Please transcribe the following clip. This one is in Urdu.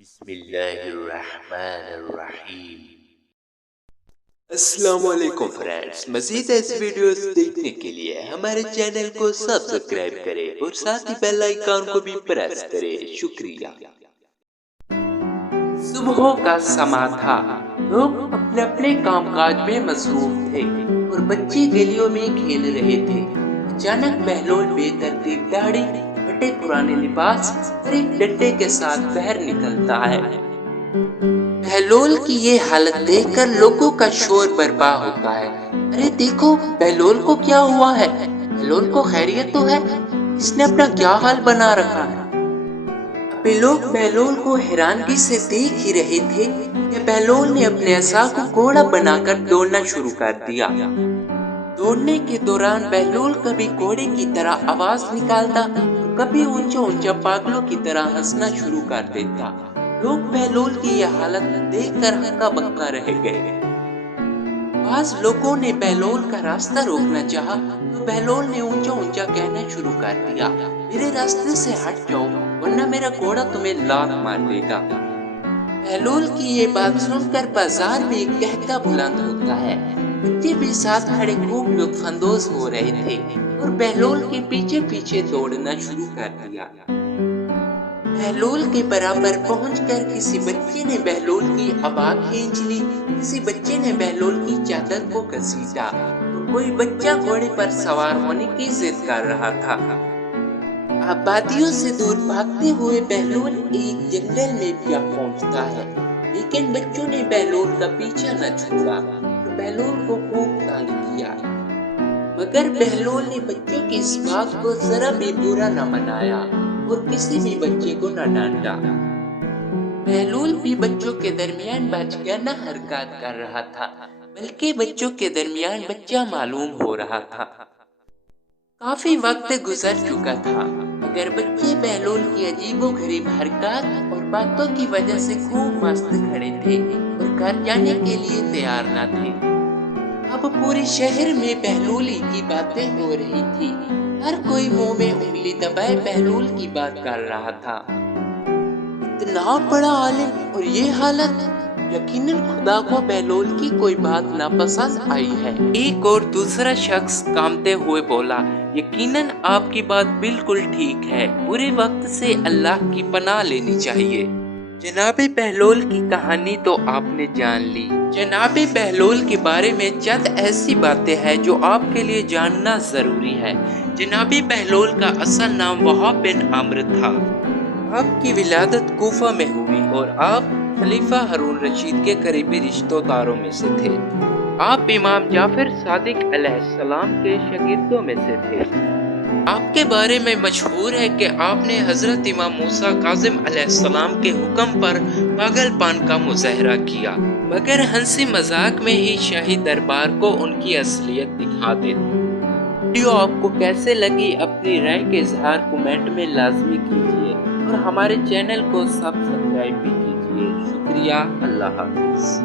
بسم اللہ الرحمن الرحیم۔ السلام علیکم فرینڈز، مزید ایسی ویڈیوز دیکھنے کے لیے ہمارے چینل کو سبسکرائب کریں اور ساتھ ہی بیل آئیکن کو بھی پریس کریں۔ شکریہ۔ صبح کا سما تھا، لوگ اپنے اپنے کام کاج میں مصروف تھے اور بچے گلیوں میں کھیل رہے تھے۔ اچانک بہلول بے ترتیب داڑھی، پھٹے پرانے لباس اور ایک ڈنڈے کے ساتھ باہر نکلتا ہے۔ بہلول کی یہ حالت دیکھ کر لوگوں کا شور برپا ہوتا ہے۔ ارے دیکھو، بہلول کو کیا ہوا ہے؟ بہلول کو خیریت تو ہے؟ اس نے اپنا کیا حال بنا رکھا ہے؟ ابھی لوگ بہلول کو حیرانگی سے دیکھ ہی رہے تھے کہ بہلول نے اپنے عصا کو گھوڑا بنا کر دوڑنا شروع کر دیا۔ دوڑنے کے دوران بہلول کبھی گھوڑے کی طرح آواز نکالتا، کبھی اونچا اونچا پاگلوں کی طرح ہنسنا شروع کر دیتا۔ لوگ بہلول کی یہ حالت دیکھ کر ہکا بکا رہ گئے۔ بعض لوگوں نے بہلول کا راستہ روکنا چاہا تو بہلول نے اونچا اونچا کہنا شروع کر دیا، میرے راستے سے ہٹ جاؤ ورنہ میرا گھوڑا تمہیں لات مار دے گا۔ بہلول کی یہ بات سن کر بازار میں ایک کہکا بلند ہوتا ہے۔ بچے بھی ساتھ کھڑے خوب لطف اندوز ہو رہے تھے اور بہلول کے پیچھے پیچھے دوڑنا شروع کر دیا۔ بہلول کے برابر پہنچ کر کسی بچے نے بہلول کی عبا کھینچ لی، کسی بچے نے بہلول کی چادر کو گھسیٹا اور کوئی بچہ گھوڑے پر سوار ہونے کی ضد کر رہا تھا۔ آبادیوں سے دور بھاگتے ہوئے بہلول ایک جنگل میں جا پہنچتا ہے، لیکن بچوں نے بہلول کا پیچھا نہ چھوڑا اور بہلول کو خوب تنگ کیا، مگر بہلول نے بچوں کی اس بات کو ذرا بھی برا نہ منایا اور کسی بھی بچے کو نہ ڈانٹا۔ بہلول بھی بچوں کے درمیان بچ کر نہ حرکات کر رہا تھا، بلکہ بچوں کے درمیان بچہ معلوم ہو رہا تھا۔ کافی وقت گزر چکا تھا، مگر بچے بہلول کی عجیب و غریب حرکات اور باتوں کی وجہ سے خوب مست کھڑے تھے اور گھر جانے کے لیے تیار نہ تھے۔ اب پورے شہر میں بہلول ہی کی باتیں ہو رہی تھی، ہر کوئی منہ میں انگلی دبائے بہلول کی بات کر رہا تھا۔ اتنا بڑا عالم اور یہ حالت! یقیناً خدا کو بہلول کی کوئی بات ناپسند آئی ہے۔ ایک اور دوسرا شخص کامتے ہوئے بولا، یقیناً آپ کی بات بالکل ٹھیک ہے، برے وقت سے اللہ کی پناہ لینی چاہیے۔ جناب بہلول کی کہانی تو آپ نے جان لی۔ جناب بہلول کے بارے میں چند ایسی باتیں ہیں جو آپ کے لیے جاننا ضروری ہے۔ جناب بہلول کا اصل نام وہاب بن عمرو تھا۔ آپ کی ولادت کوفہ میں ہوئی اور آپ خلیفہ ہارون رشید کے قریبی رشتہ داروں میں سے تھے۔ آپ امام جعفر صادق علیہ السلام کے شاگردوں میں سے تھے۔ آپ کے بارے میں مشہور ہے کہ آپ نے حضرت امام موسیٰ کاظم علیہ السلام کے حکم پر پاگل پان کا مظاہرہ کیا، مگر ہنسی مذاق میں ہی شاہی دربار کو ان کی اصلیت دکھا دیتے۔ ویڈیو آپ کو کیسے لگی اپنی رائے کے اظہار کمنٹ میں لازمی کیجیے اور ہمارے چینل کو سبسکرائب بھی کیجیے۔ شکریہ، اللہ حافظ۔